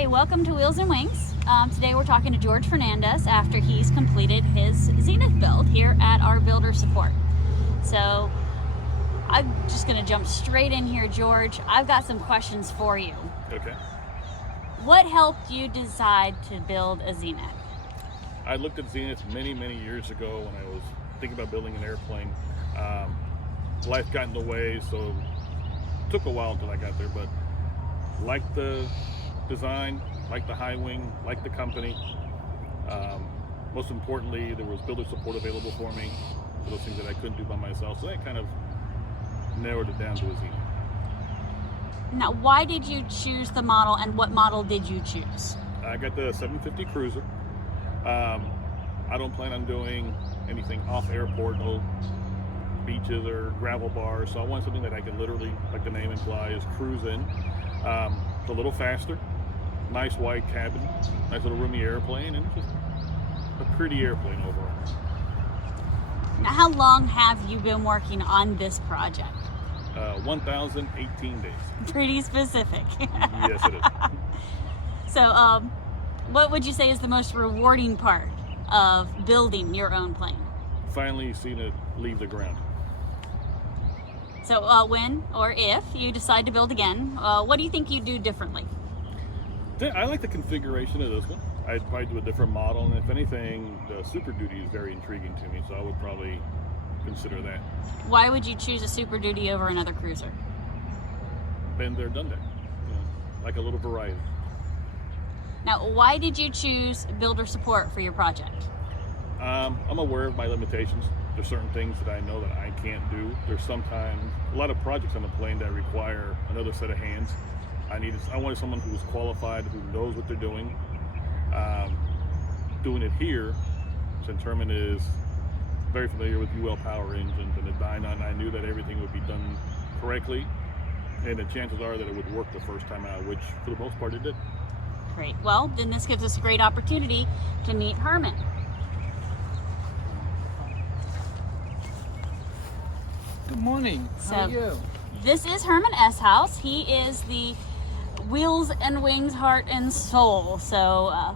Hey, welcome to Wheels and Wings. Today we're talking to George Fernandez after he's completed his Zenith build here at our builder support. So I'm just going to jump straight in here, George. I've got some questions for you. Okay. What helped you decide to build a Zenith? I looked at Zenith many years ago when I was thinking about building an airplane. Life got in the way, so it took a while until I got there, but liked the design, liked the high wing, liked the company. Most importantly, there was builder support available for me for those things that I couldn't do by myself, so that kind of narrowed it down to a Zenith. Now, why did you choose the model, and what model did you choose? I got the 750 Cruzer. I don't plan on doing anything off airport, no beaches or gravel bars, so I want something that I can literally, like the name implies, cruise in. It's a little faster, nice wide cabin, nice little roomy airplane, and just a pretty airplane overall. Now, how long have you been working on this project? 1,018 days. Pretty specific. Yes, it is. So, what would you say is the most rewarding part of building your own plane? Finally seen it leave the ground. So, when or if you decide to build again, what do you think you'd do differently? I like the configuration of this one. I'd probably do a different model, and if anything, the Super Duty is very intriguing to me, so I would probably consider that. Why would you choose a Super Duty over another cruiser? Been there, done that. You know, like a little variety. Now, why did you choose builder support for your project? I'm aware of my limitations. There's certain things that I know that I can't do. There's sometimes a lot of projects on the plane that require another set of hands. I wanted someone who's qualified, who knows what they're doing. Doing it here, since Herman is very familiar with UL power engines and the dynon, I knew that everything would be done correctly, and the chances are that it would work the first time out, which for the most part it did. Great. Well, then this gives us a great opportunity to meet Herman. Good morning. How are you? This is Herman Eshouse. He is the Wheels and Wings heart and soul. So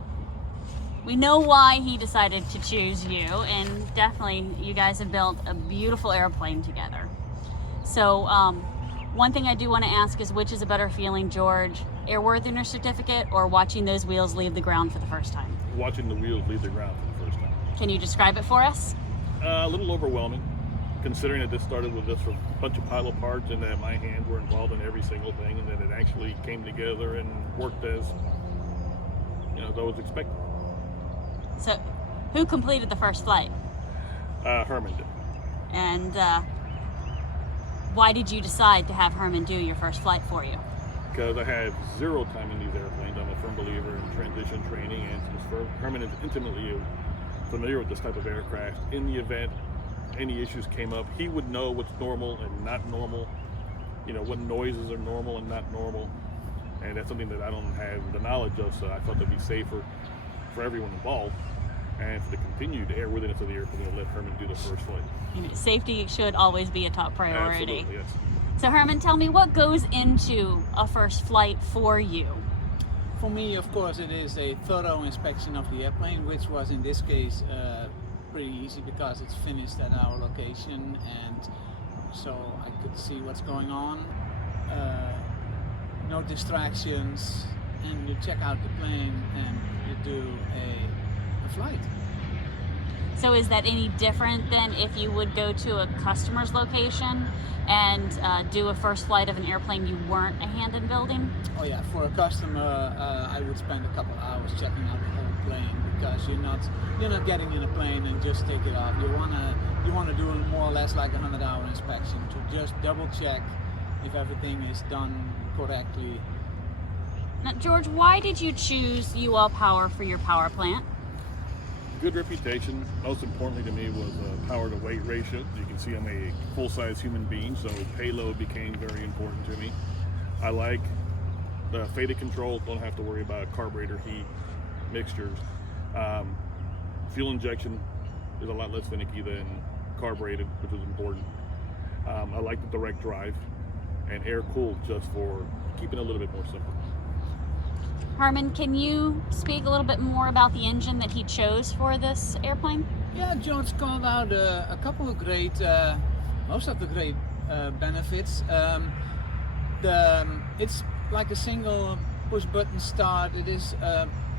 we know why he decided to choose you, and definitely you guys have built a beautiful airplane together. So one thing I do want to ask is, which is a better feeling, George? Airworthiness certificate or watching those wheels leave the ground for the first time? Watching the wheels leave the ground for the first time. Can you describe it for us? A little overwhelming, considering that this started with just a bunch of pilot parts and that my hands were involved in every single thing, and that it actually came together and worked as I was expecting. So, who completed the first flight? Herman did. And why did you decide to have Herman do your first flight for you? Because I have zero time in these airplanes. I'm a firm believer in transition training, and since Herman is intimately familiar with this type of aircraft, in the event any issues came up, he would know what's normal and not normal, what noises are normal and not normal, and that's something that I don't have the knowledge of, so I thought it'd be safer for everyone involved, and for the continued airworthiness of the airplane, to let Herman do the first flight. Safety should always be a top priority. Absolutely, yes. So Herman, tell me, what goes into a first flight for you? For me, of course, it is a thorough inspection of the airplane, which was in this case pretty easy because it's finished at our location, and so I could see what's going on. No distractions, and you check out the plane and you do a flight. So is that any different than if you would go to a customer's location and do a first flight of an airplane you weren't a hand in building? Oh yeah, for a customer, I would spend a couple hours checking out the whole plane, because you're not getting in a plane and just take it off. You wanna do more or less like a 100-hour inspection to just double check if everything is done correctly. Now, George, why did you choose UL Power for your power plant? Good reputation. Most importantly to me was power to weight ratio. You can see I'm a full-size human being, so payload became very important to me. I like the faded control. Don't have to worry about carburetor heat, mixtures. Fuel injection is a lot less finicky than carbureted, which is important. I like the direct drive, and air cooled just for keeping it a little bit more simple. Herman, can you speak a little bit more about the engine that he chose for this airplane? Yeah, George called out a couple of great, most of the great benefits. It's like a single push button start. It is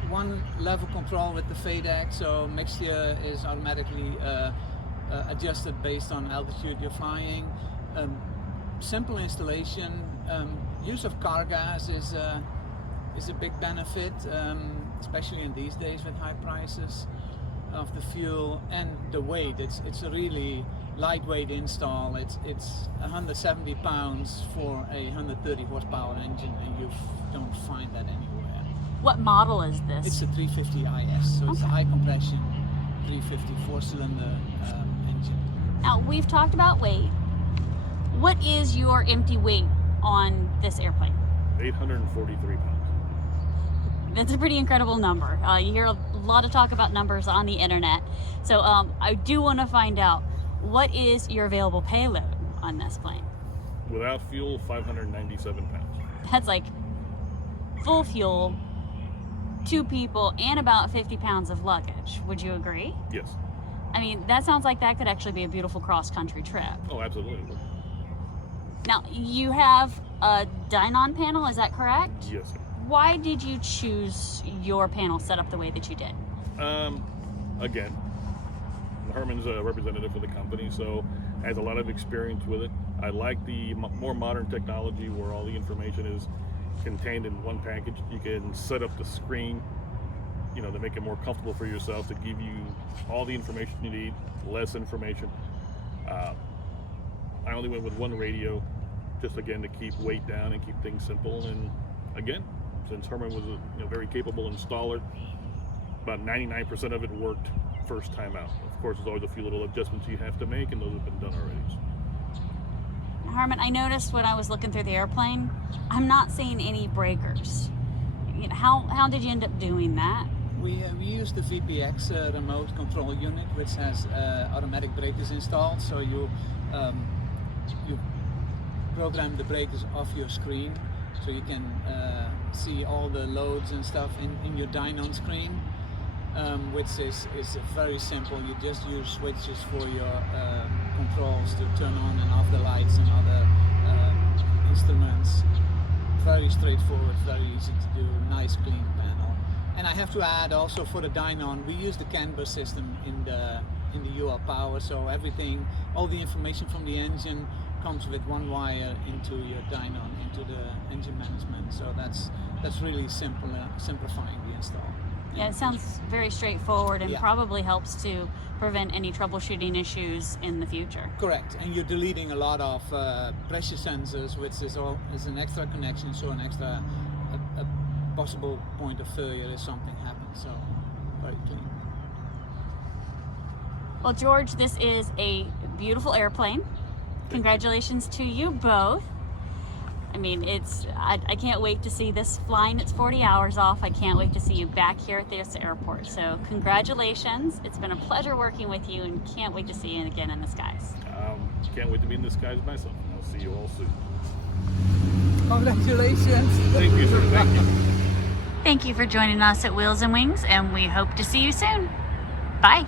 one level control with the FADEC, so mixture is automatically adjusted based on altitude you're flying. Simple installation. Use of car gas is a big benefit, especially in these days with high prices of the fuel and the weight. It's a really lightweight install. It's 170 pounds for a 130 horsepower engine, and you don't find that anywhere. What model is this? It's a 350 IS, so it's a high compression 350 4-cylinder engine. Now, we've talked about weight. What is your empty weight on this airplane? 843 pounds. That's a pretty incredible number. You hear a lot of talk about numbers on the internet. So I do want to find out, what is your available payload on this plane? Without fuel, 597 pounds. That's like full fuel, 2 people, and about 50 pounds of luggage. Would you agree? Yes. I mean, that sounds like that could actually be a beautiful cross-country trip. Oh, absolutely. Now, you have a Dynon panel, is that correct? Yes, sir. Why did you choose your panel set up the way that you did? Again, Herman's a representative for the company, so has a lot of experience with it. I like the more modern technology where all the information is contained in one package. You can set up the screen, you know, to make it more comfortable for yourself, to give you all the information you need, less information. I only went with one radio, just again to keep weight down and keep things simple. And again, since Herman was a very capable installer, about 99% of it worked first time out. Of course, there's always a few little adjustments you have to make, and those have been done already. Herman, I noticed when I was looking through the airplane, I'm not seeing any breakers. You know, how did you end up doing that? We use the VPX remote control unit, which has automatic breakers installed. So you program the breakers off your screen, so you can see all the loads and stuff in your Dynon screen, which is very simple. You just use switches for your controls to turn on and off the lights and other instruments. Very straightforward, very easy to do, nice clean panel. And I have to add also, for the Dynon, we use the CAN bus system in the UL Power, so everything, all the information from the engine comes with one wire into your Dynon, into the engine management. So that's really simple, simplifying the install. Yeah, it sounds very straightforward and Yeah. probably helps to prevent any troubleshooting issues in the future. Correct, and you're deleting a lot of pressure sensors, which is an extra connection, so an extra a possible point of failure if something happens. So very clean. Well, George, this is a beautiful airplane. Congratulations to you both. I mean, I can't wait to see this flying. It's 40 hours off. I can't wait to see you back here at this airport. So congratulations. It's been a pleasure working with you, and can't wait to see you again in the skies. Can't wait to be in the skies myself. I'll see you all soon. Congratulations. Thank you, sir. Thank you. Thank you for joining us at Wheels and Wings, and we hope to see you soon. Bye.